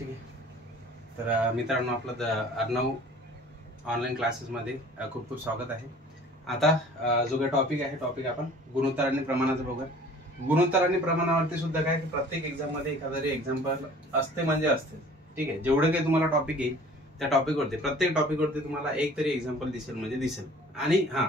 ठीक आहे. तर मित्रांनो, आपलं अर्णव ऑनलाईन क्लासेसमध्ये खूप खूप स्वागत आहे. आता जो काही टॉपिक आहे, टॉपिक आपण गुणोत्तर आणि प्रमाणाचं बघूया. गुणोत्तर आणि प्रमाणावरती सुद्धा काय, प्रत्येक एक्झाम मध्ये एखादं एक्झाम्पल असते म्हणजे असते. ठीक आहे. जेवढे काही तुम्हाला टॉपिक येईल त्या टॉपिकवरती, प्रत्येक टॉपिकवरती तुम्हाला एक तरी एक्झाम्पल दिसेल म्हणजे दिसेल. आणि हा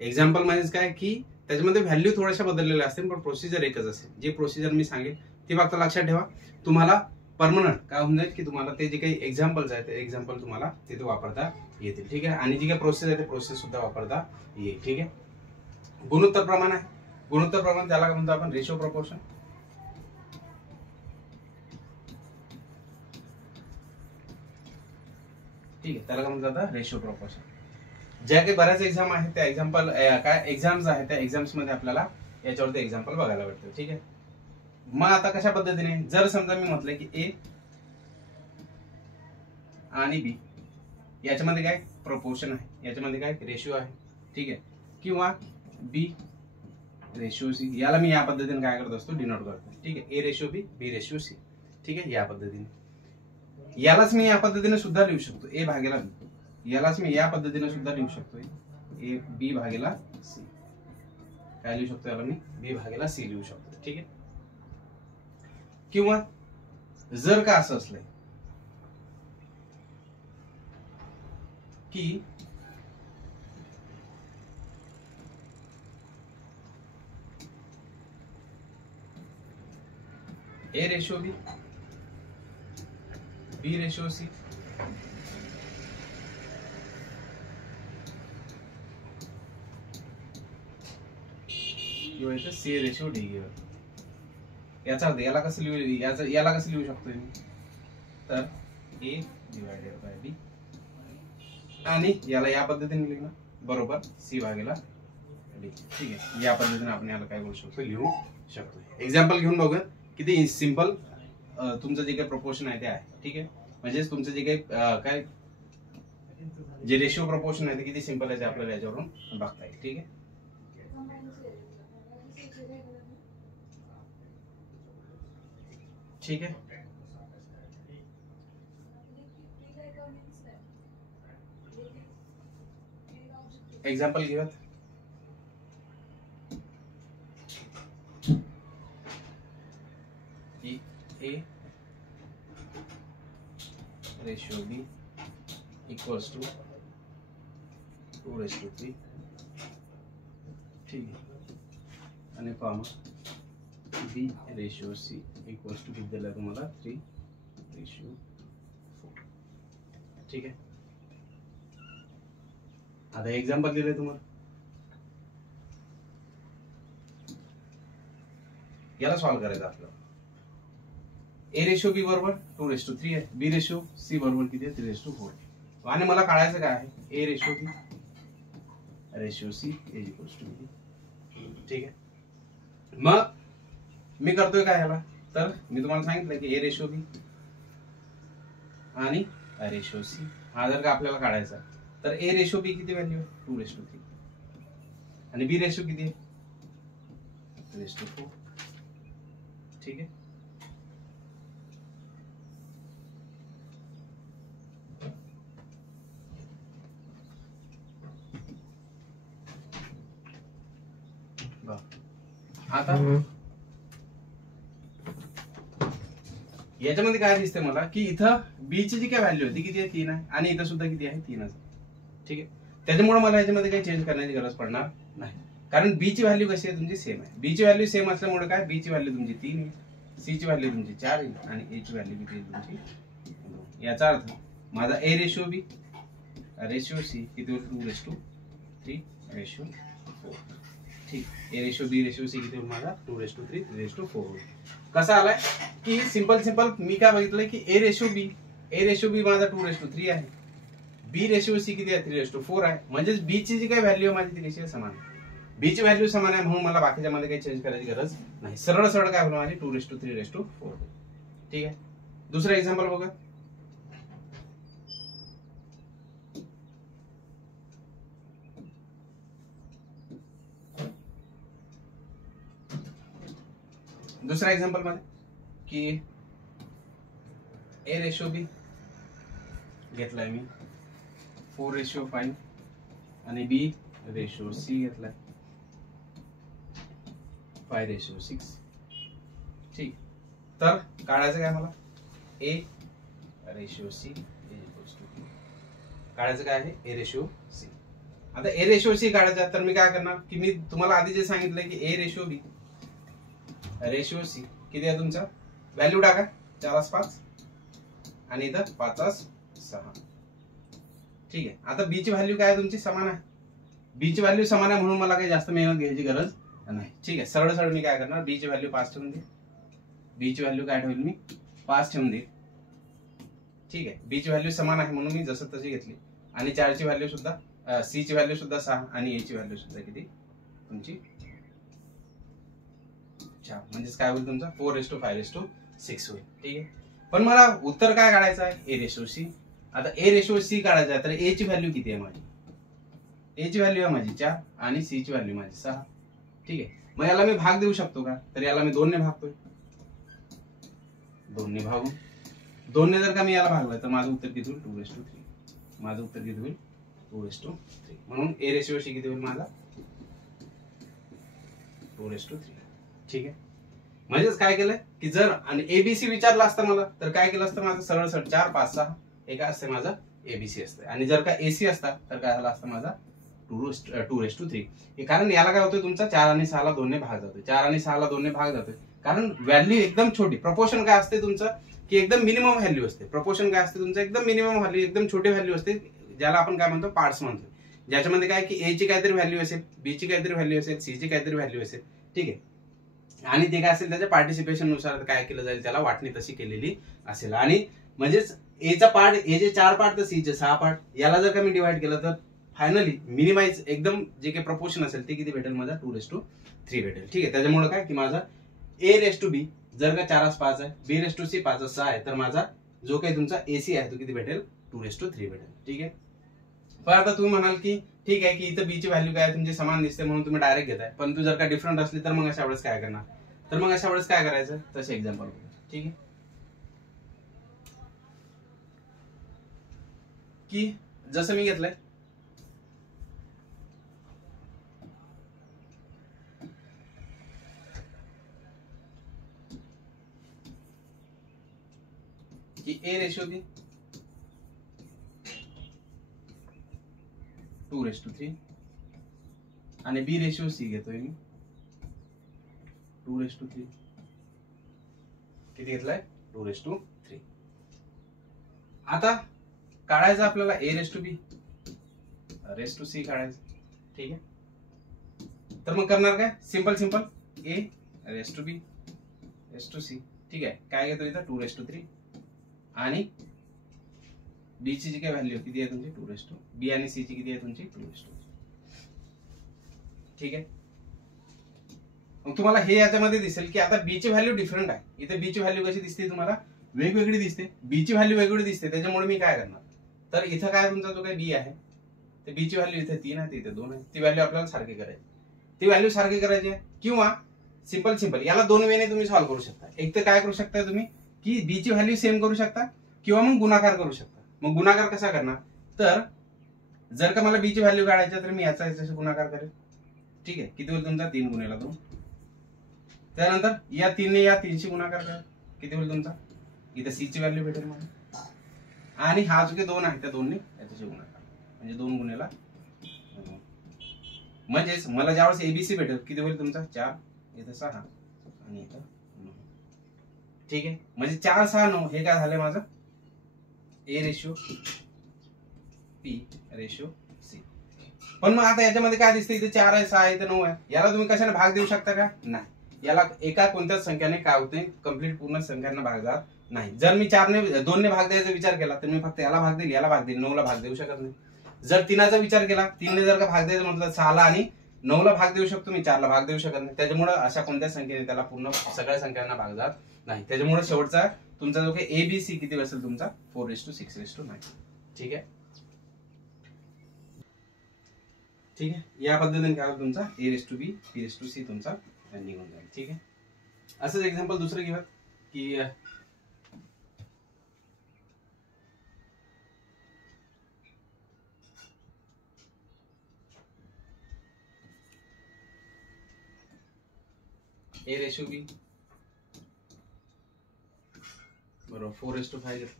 एक्झाम्पल म्हणजेच काय की त्याच्यामध्ये व्हॅल्यू थोड्याशा बदललेल्या असतील, पण प्रोसिजर एकच असेल. जी प्रोसिजर मी सांगेल ती फक्त लक्षात ठेवा. तुम्हाला परमनंट काय होऊन जाईल की तुम्हाला ते जे काही एक्झाम्पल्स आहेत ते एक्झाम्पल तुम्हाला तिथे वापरता येतील. ठीक आहे. आणि जी काही प्रोसेस आहे ते प्रोसेस सुद्धा वापरता येईल. ठीक आहे. गुणोत्तर प्रमाण आहे. गुणोत्तर प्रमाण त्याला काय म्हणतो आपण, रेशो प्रपोर्शन. ठीक आहे. त्याला काय म्हणतात आता, रेशो प्रपोर्शन. ज्या काही बऱ्याच एक्झाम आहेत त्या एक्झाम्पल काय एक्झाम्स आहेत त्या एक्झाम्स मध्ये आपल्याला याच्यावरती एक्झाम्पल बघायला भेटतं. ठीक आहे. मग आता कशा पद्धतीने, जर समजा मी म्हटलं की ए आणि बी याच्यामध्ये काय प्रपोर्शन आहे, याच्यामध्ये काय रेशिओ आहे. ठीक आहे. किंवा बी रेशिओ सी, याला मी या पद्धतीने काय करत असतो, डिनोट करतो. ठीक आहे. A ratio B ratio C. ठीक आहे. या पद्धतीने यालाच मी या पद्धतीने सुद्धा लिहू शकतो, ए भागेला बी. यालाच मी या पद्धतीने सुद्धा लिहू शकतो, ए बी भागेला सी. काय लिहू शकतो याला मी, बी भागेला सी लिहू शकतो. ठीक आहे. किंवा जर का असं असलंय की ए रेशिओ बी रेशिओ सी, किंवा इथं सी रेशिओ डी. याचा अर्थ याला कसं लिहू, याला कसं लिहू शकतोय मी, तर ए डिवायडेड बाय बी, आणि याला या पद्धतीने लिहिणं बरोबर सी भागेला डी. ठीक आहे. या पद्धतीने आपण याला काय बोलू शकतो, लिहू शकतो. एक्झाम्पल घेऊन बघूया किती सिंपल तुमचं जे काही प्रपोर्शन आहे ते आहे. ठीक आहे. म्हणजेच तुमचं जे काही काय जे रेशिओ प्रपोर्शन आहे ते किती सिंपल आहे ते आपल्याला याच्यावरून बघता येईल. ठीक आहे. ठीक आहे. एक्झाम्पल घेऊयात. A ratio B equals to 2:3. ठीक आहे. आणि comma B ratio C equals to किती दिलं तुम्हाला, 3:4. ठीक आहे. आता एक्झाम्पल दिलंय तुम्हाला, याला सॉल्व्ह करायचं आपल्याला. ए रेशिओ बी बरोबर 2:3 आहे, बी रेशिओ सी बरोबर किती आहे, 3:4. आणि मला काढायचं काय आहे, A ratio B ratio C is equals to B. ठीक आहे. मग मी करतोय काय याला, तर मी तुम्हाला सांगितलं की ए रेशिओ बी आणि रेशिओ सी हा जर का आपल्याला काढायचा, तर ए रेशिओ बी किती व्हॅल्यू आहे, 2:3, आणि बी रेशिओ किती आहे, 3:4. ठीक आहे. आता याच्यामध्ये काय दिसते मला की इथं बी ची जी काय व्हॅल्यू आहे ती किती आहे, 3 आहे, आणि इथं सुद्धा किती आहे, 3च. ठीक आहे. त्याच्यामुळे मला याच्यामध्ये काही चेंज करण्याची गरज पडणार नाही, कारण बी ची व्हॅल्यू कशी आहे, तुमची सेम आहे. बी ची व्हॅल्यू सेम असल्यामुळे काय, बी ची व्हॅल्यू तुमची 3 येईल, सी ची व्हॅल्यू तुमची 4 येईल, आणि ए ची व्हॅल्यू किती येईल तुमची 2. याचा अर्थ माझा ए रेशिओ बी रेशिओ सी किती होईल, 2:3:4. ठीक. ए रेशिओ बी रेशिओ सी किती होईल माझा, 2:3 3:4 होईल. कसा आलाय की सिंपल मी काय बघितलंय की ए रेशिओ बी माझा 2:3 आहे, बी रेशिओ सी किती आहे, 3:4 आहे. म्हणजेच बी ची जी काही व्हॅल्यू आहे माझी ती कशी आहे, समान आहे. बी ची व्हॅल्यू समान आहे म्हणून मला बाकीच्या मध्ये काही चेंज करायची गरज नाही. सरळ काय होईल माझी, 2:3:4. ठीक आहे. दुसरा एक्झाम्पल बघा. दुसऱ्या एक्झाम्पल मध्ये की ए रेशो बी घेतलाय मी 4:5 आणि बी रेशो सी घेतलाय 5:6. ठीक, तर काढायचं काय मला ए रेशो सी काढायचं काय आहे ए रेशो सी. आता ए रेशो सी काढायचं तर मी काय करणार की मी तुम्हाला आधी जे सांगितलंय की ए रेशो बी रेशो सी किती आहे तुमचा व्हॅल्यू टाका 4:5 आणि इथं 5:6. ठीक आहे, आता बी ची व्हॅल्यू काय तुमची समान आहे. बी ची व्हॅल्यू समान आहे म्हणून मला काही जास्त मेहनत घ्यायची गरज नाही. ठीक आहे, सरळ सरळ मी काय करणार बी ची व्हॅल्यू 5 ठेवून दे. बी ची व्हॅल्यू काय ठेवली मी 5 ठेवून दे. ठीक आहे, बी ची व्हॅल्यू समान आहे म्हणून मी जसं तशी घेतली आणि 4 ची व्हॅल्यू सुद्धा सी ची व्हॅल्यू सुद्धा 6 आणि ए ची व्हॅल्यू सुद्धा किती तुमची 4. म्हणजेच काय होईल तुमचा 4:5:6 होईल. ठीक आहे, पण मला उत्तर काय काढायचं आहे ए रेशो सी. आता ए रेशो सी काढायचं आहे तर ए ची व्हॅल्यू किती आहे माझी. ए ची व्हॅल्यू आहे माझी 4 आणि सी ची व्हॅल्यू माझी 6. ठीक आहे, मग याला मी भाग देऊ शकतो का तर याला मी 2 ने भागतोय. 2 ने भागून 2 ने जर का मी याला भागलं तर माझं उत्तर किती होईल 2:3. माझं उत्तर किती होईल 2:3. म्हणून ए रेशो सी किती होईल माझा 2:3. ठीक आहे, म्हणजेच काय केलंय की जर आणि एबीसी विचारलं असतं मला तर काय केलं असतं माझं सरळ सरळ 4 5 6 हे काय असते माझं एबीसी असतं आणि जर का एसी असता तर काय झालं असतं माझा 2:3. कारण याला काय होतोय तुमचा 4 आणि 6 ला 2 ने भाग जातोय. 4 आणि 6 ला 2 ने भाग जातोय कारण व्हॅल्यू एकदम छोटी. प्रपोर्शन काय असते तुमचं की एकदम मिनिमम व्हॅल्यू असते. प्रपोर्शन काय असते तुमचं एकदम मिनिमम व्हॅल्यू एकदम छोटी व्हॅल्यू असते ज्याला आपण काय म्हणतो पार्ट्स म्हणतो. ज्याच्यामध्ये काय की ए ची काहीतरी व्हॅल्यू असेल बी ची काहीतरी व्हॅल्यू असेल सी ची काहीतरी व्हॅल्यू असेल. ठीक आहे, आणि ते काय असेल त्याच्या पार्टिसिपेशन नुसार काय केलं जाईल त्याला वाटणी तशी केलेली असेल. आणि म्हणजेच एचा पार्ट ए चे 4 पार्ट तर सी चे 6 पार्ट याला जर का मी डिवाइड केलं तर फायनली मिनिमाइज एकदम जे काही प्रपोर्शन असेल ते किती भेटेल माझा 2:3 भेटेल. ठीक आहे, त्याच्यामुळे काय की माझा ए रेस टू बी जर का 4:5 आहे बी रेस टू सी 5:6 आहे तर माझा जो काही तुमचा एसी आहे तो किती भेटेल 2:3 भेटेल. ठीक आहे, पण आता तुम्ही म्हणाल की ठीक आहे की इथं बी ची व्हॅल्यू काय तुमची समान दिसते म्हणून तुम्ही डायरेक्ट घेताय. पण तू जर का डिफरंट असली तर मग अशा वेळेस काय करणार तर मग अशा वेळेस काय करायचं तसे एक्झाम्पल. ठीक आहे, की जसं मी घेतलंय की ए रेशो बी 2:3 आणि बी रेशो सी घेतोय मी 2:3. किती घेतलाय 2:3. आता काढायचं आपल्याला A is to B is to C काढायचं. ठीक आहे, तर मग करणार काय simple simple A is to B is to C. ठीक आहे, काय घेतो इथं 2:3 आणि बी ची जी काय व्हॅल्यू किती आहे तुमची 2:2 बी आणि सी ची किती आहे तुमची 2:2. ठीक आहे, मग तुम्हाला हे याच्यामध्ये दिसेल की आता बी ची व्हॅल्यू डिफरंट आहे. इथे बी ची व्हॅल्यू कशी दिसते तुम्हाला वेगवेगळी दिसते. बी ची व्हॅल्यू वेगवेगळी दिसते त्याच्यामुळे मी काय करणार तर इथं काय तुमचा जो काही बी आहे ते बी ची व्हॅल्यू इथे 3 आहे इथे 2 आहे. ती व्हॅल्यू आपल्याला सारखी करायची. ती व्हॅल्यू सारखी करायची आहे किंवा सिंपल सिंपल याला 2 वेने तुम्ही सॉल्व्ह करू शकता. एक तर काय करू शकता तुम्ही की बी ची व्हॅल्यू सेम करू शकता किंवा मग गुणाकार करू शकता. मग गुणाकार कसा करणार तर जर का मला बी ची व्हॅल्यू काढायची तर मी याचा याच्याशी गुणाकार करेल. ठीक आहे, किती होईल तुमचा 3 गुणिले 2. त्यानंतर या 3 ने या 3 शी गुणाकार करेल किती होईल तुमचा इथे सी ची व्हॅल्यू भेटेल मला आणि हा जो काही 2 आहे त्या 2 ने याच्याशी गुणाकार म्हणजे 2 गुणिले 2. म्हणजेच मला ज्यावेळेस एबीसी भेटेल किती होईल तुमचा 4 इथे 6 आणि इथं 9. ठीक आहे, म्हणजे 4 6 9 हे काय झालं माझं ए रेशो पी रेशो सी. पण मग आता याच्यामध्ये काय दिसतं इथे 4 आहे 6 आहे इथे 9 आहे. याला तुम्ही कशाने भाग देऊ शकता का नाही. याला एका कोणत्याच संख्याने काय होत नाही कंप्लीट पूर्ण संख्यांना भाग जात नाही. जर मी 4 ने 2 ने भाग द्यायचा विचार केला तर मी फक्त याला भाग देईल याला भाग देईल 9 ला भाग देऊ शकत नाही. जर 3 चा विचार केला 3 ने जर का भाग द्यायचं म्हटलं 6 ला आणि 9 ला भाग देऊ शकतो मी 4 ला भाग देऊ शकत नाही. त्याच्यामुळे अशा कोणत्याच संख्येने त्याला पूर्ण सगळ्या संख्यांना भाग जात नाही. त्याच्यामुळे शेवटचा तुमचा जो काही एबीसी किती असेल तुमचा 4:6:9. ठीक आहे, ठीक आहे, या पद्धतीने काय होईल तुमचा A is to B B is to C तुमचा निघून जाईल. ठीक आहे, असंच एक्झाम्पल दुसरं घेऊया की ए रेशो बी बरोबर 4:5 घेतो,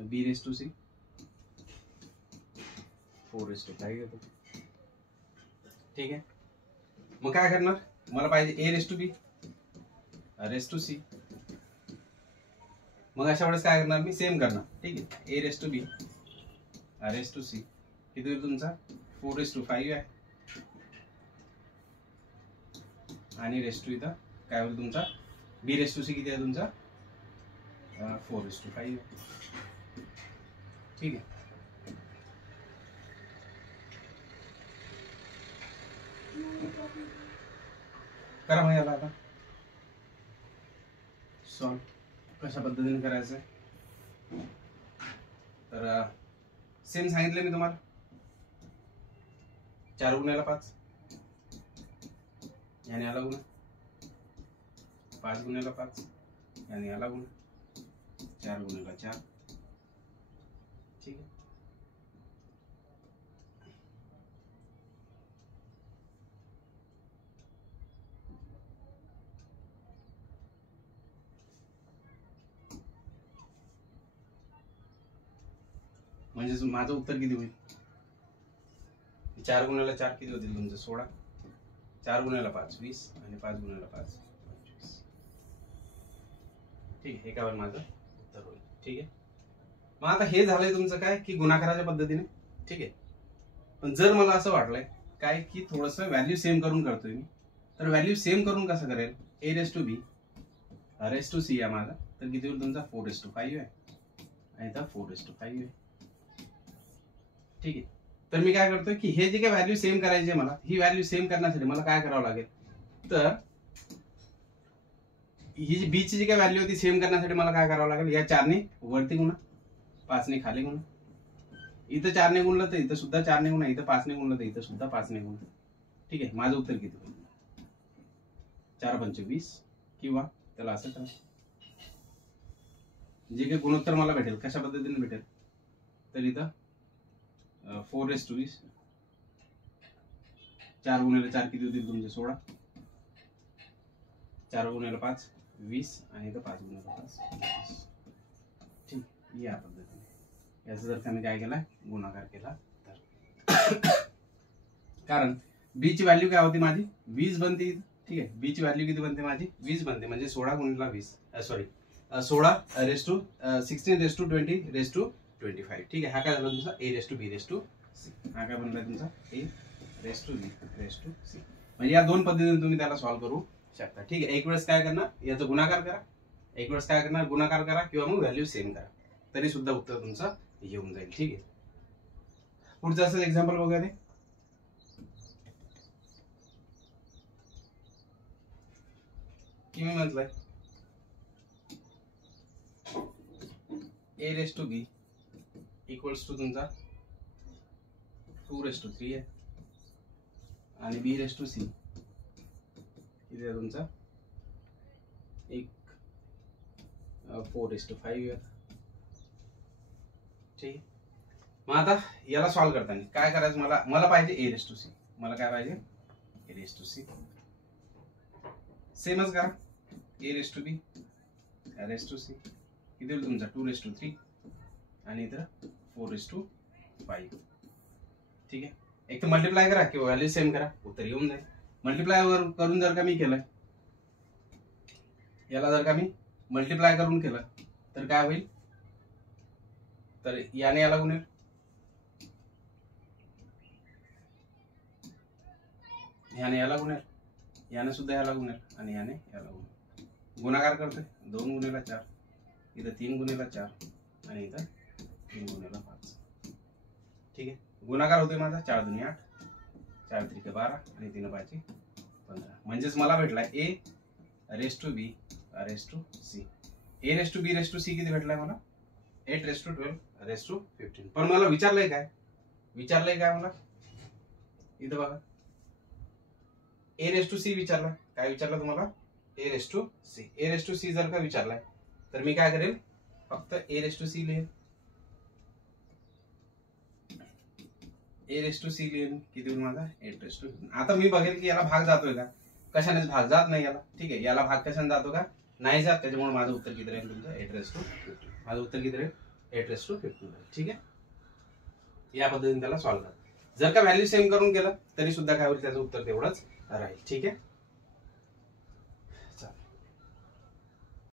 बी रेस टू सी 4:5 घेतो. ठीक आहे. मग काय करणार, मला पाहिजे A is to B is to C. मग अशा वेळेस काय करणार मी, सेम करणार. ठीक आहे. A is to B is to C किती होईल तुमचा 4:5 आहे, आणि रेस टू इथं काय होईल तुमचा बी रेस टू सी किती आहे तुमचा 4:5 आहे. ठीक आहे. करा मग याला आता सॉल्व कशा पद्धतीने करायचं. तर सेम सांगितलं मी तुम्हाला 4 गुण्याला 5 याने याला गुणा, 5 गुण्याला 5 याने याला गुणा, 4 गुण्याला 4. ठीक आहे. म्हणजे माझं उत्तर किती होईल, 4 गुण्याला 4 किती होतील तुमचं 16, 4 गुण्याला 5 20 आणि 5 गुण्याला 5 25. ठीक आहे. एकावर माझं उत्तर होईल. ठीक आहे. मग आता हे झालंय तुमचं काय की गुणाकाराच्या पद्धतीने. ठीक आहे. पण जर मला असं वाटलंय काय की थोडस व्हॅल्यू सेम करून करतोय मी, तर व्हॅल्यू सेम करून कसं करेल, A is to B is to C आहे माझा, तर किती होईल तुमचा 4:5 आहे, आणि इथं 4:5 आहे. ठीक आहे. तर मी काय करतोय की हे जे काही व्हॅल्यू सेम करायची आहे मला, ही व्हॅल्यू सेम करण्यासाठी मला काय करावं लागेल, तर ही जी बी ची जी काही व्हॅल्यू होती सेम करण्यासाठी मला काय करावं लागेल, या 4 ने वरती गुणा, 5 ने खाली गुणा, इथं 4 ने गुणलं तर इथं सुद्धा 4 ने गुणा, इथं 5 ने गुणलं तर इथं सुद्धा 5 ने गुणा. ठीक आहे. माझं उत्तर किती होईल 4×5 = 20, किंवा त्याला असं करा, जे काही गुणोत्तर मला भेटेल कशा पद्धतीने भेटेल, तर इथं 4:20, 4 गुण्याला 4 किती होतील तुमचे 16, 4 गुण्याला 5 20, आणि इथं 5 गुण्याला 5 25. ठीक. या पद्धतीने याचा जर का मी काय केला गुणाकार केला तर कारण बी ची व्हॅल्यू काय होती माझी 20 बनते. ठीक आहे. बी ची व्हॅल्यू किती बनते माझी 20 बनते, म्हणजे 16 गुणिले 20 सॉरी 16:20:20:25. ठीक आहे. हा काय झाला तुमचा A is to B is to C. हा काय बनला तुमचा A is to B is to C. म्हणजे या दोन पद्धतीने तुम्ही त्याला सॉल्व्ह करू शकता. ठीक आहे. एक वेळेस काय करणार याचा गुणाकार करा, एक वेळेस काय करणार गुणाकार करा, किंवा मग व्हॅल्यू सेम करा, तरी सुद्धा उत्तर तुमचं येऊन जाईल. ठीक आहे. पुढचं असं एक्झाम्पल बघूया ते. की मी म्हटलंय A is to B equals to तुमचा 2:3 आहे, आणि बी रेस टू सी किती आहे तुमचा 4:5 आहे. ठीक आहे. मग आता याला सॉल्व्ह करताना काय करायचं, मला पाहिजे ए रेस टू सी. मला काय पाहिजे ए रेस टू सी. सेमच करा, A is to B is to C किती होईल तुमचा 2:3, आणि इथं 4:5. ठीक आहे. एक तर मल्टिप्लाय करा किंवा व्हॅल्यू सेम करा, उत्तर येऊन जाईल. मल्टिप्लाय करून जर का मी केलं, याला जर का मी मल्टिप्लाय करून केलं तर काय होईल, तर याने याला गुणेल, याने याला गुणेल, याने सुद्धा याला गुणेल, आणि याने याला गुणेल. गुणाकार करतोय 2 गुणिले 4, इथं 3 गुणिले 4, आणि इथं 3 गुणिले 5. ठीक आहे. गुणाकार होतोय माझा 4 2 8, 4 3 12, आणि 3 5 15. म्हणजेच मला भेटलाय A is to B is to C. A is to B is to C किती भेटलाय मला 8:12 15. पण मला विचारलंय काय मला इथं बघा, ए रेस टू सी विचारलाय. काय विचारलं तुम्हाला A is to C. A is to C जर का विचारलाय तर मी काय करेल, फक्त ए रेस टू सी लिहेल, ए रेस टू सी लिहिन किती होईल माझा 8:15. आता मी बघेल की याला भाग जातोय का, कशानेच भाग जात नाही याला, ठीक आहे. याला भाग कशाने जातो का, नाही जात. त्याच्यामुळे माझं उत्तर किती राहील तुमचं 8⁻50. माझं उत्तर किती राहील 8⁻50. ठीक आहे. या पद्धतीने त्याला सॉल्व्ह करा. जर का व्हॅल्यू सेम करून केलं तरी सुद्धा काय होईल, त्याचं उत्तर तेवढंच राहील. ठीक आहे.